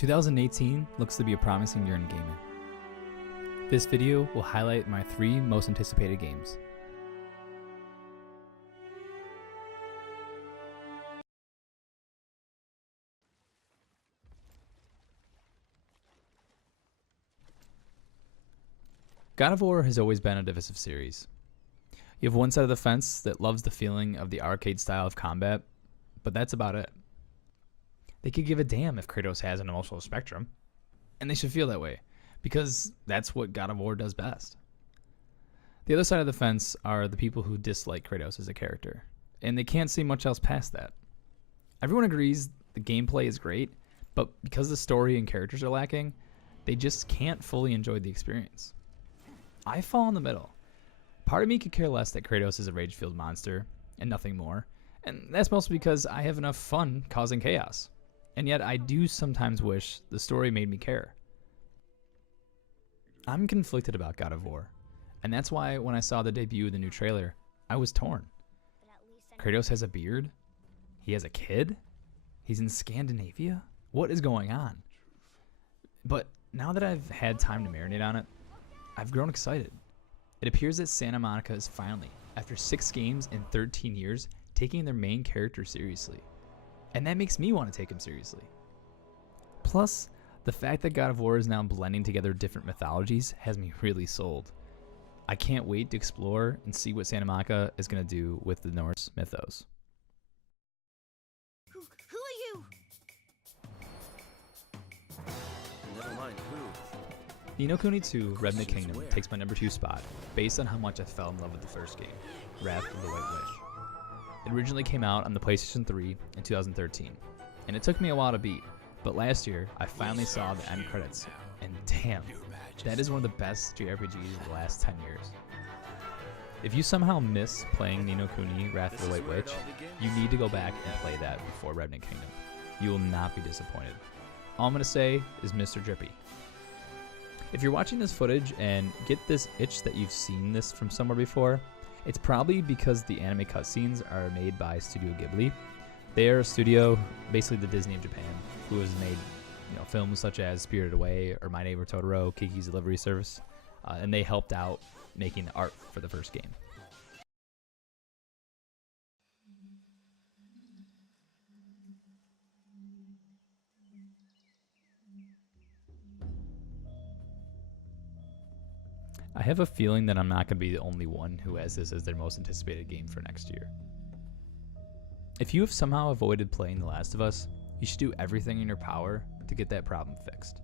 2018 looks to be a promising year in gaming. This video will highlight my 3 most anticipated games. God of War has always been a divisive series. You have one side of the fence that loves the feeling of the arcade style of combat, but that's about it. They could give a damn if Kratos has an emotional spectrum, and they should feel that way, because that's what God of War does best. The other side of the fence are the people who dislike Kratos as a character, and they can't see much else past that. Everyone agrees the gameplay is great, but because the story and characters are lacking, they just can't fully enjoy the experience. I fall in the middle. Part of me could care less that Kratos is a rage-fueled monster and nothing more, and that's mostly because I have enough fun causing chaos. And yet I do sometimes wish the story made me care. I'm conflicted about God of War, and that's why when I saw the debut of the new trailer, I was torn. Kratos has a beard? He has a kid? He's in Scandinavia? What is going on? But now that I've had time to marinate on it, I've grown excited. It appears that Santa Monica is finally, after 6 games and 13 years, taking their main character seriously. And that makes me want to take him seriously. Plus, the fact that God of War is now blending together different mythologies has me really sold. I can't wait to explore and see what Santa Monica is going to do with the Norse mythos. Who are you? Never mind who. Ni no Kuni 2 Revenant Kingdom takes my number 2 spot, based on how much I fell in love with the first game, Wrath of the White Witch. It originally came out on the PlayStation 3 in 2013, and it took me a while to beat, but last year I finally saw the end credits, and damn, that is one of the best JRPGs of the last 10 years. If you somehow miss playing Ni no Kuni Wrath of the White Witch, you need to go back and play that before Revenant Kingdom. You will not be disappointed. All I'm going to say is Mr. Drippy. If you're watching this footage and get this itch that you've seen this from somewhere before, it's probably because the anime cutscenes are made by Studio Ghibli. They are a studio, basically the Disney of Japan, who has made films such as Spirited Away or My Neighbor Totoro, Kiki's Delivery Service, and they helped out making the art for the first game. I have a feeling that I'm not going to be the only one who has this as their most anticipated game for next year. If you have somehow avoided playing The Last of Us, you should do everything in your power to get that problem fixed.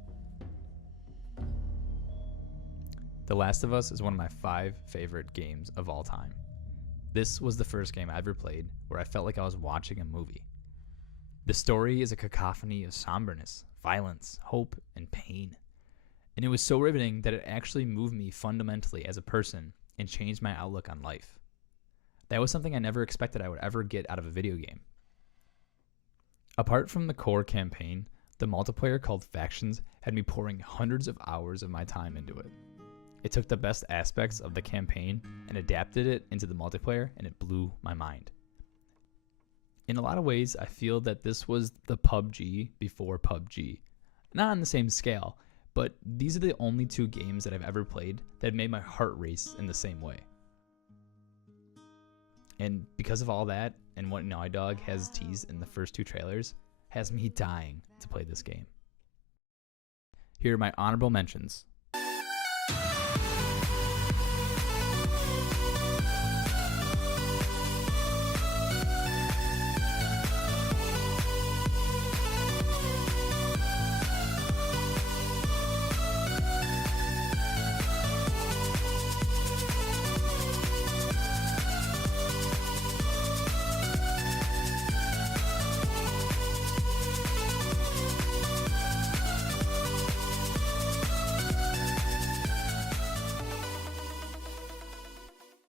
The Last of Us is one of my 5 favorite games of all time. This was the first game I ever played where I felt like I was watching a movie. The story is a cacophony of somberness, violence, hope, and pain. And it was so riveting that it actually moved me fundamentally as a person and changed my outlook on life. That was something I never expected I would ever get out of a video game. Apart from the core campaign, the multiplayer called Factions had me pouring hundreds of hours of my time into it. It took the best aspects of the campaign and adapted it into the multiplayer, and it blew my mind. In a lot of ways, I feel that this was the PUBG before PUBG. Not on the same scale, but these are the only 2 games that I've ever played that made my heart race in the same way. And because of all that, and what Naughty Dog has teased in the first 2 trailers, has me dying to play this game. Here are my honorable mentions.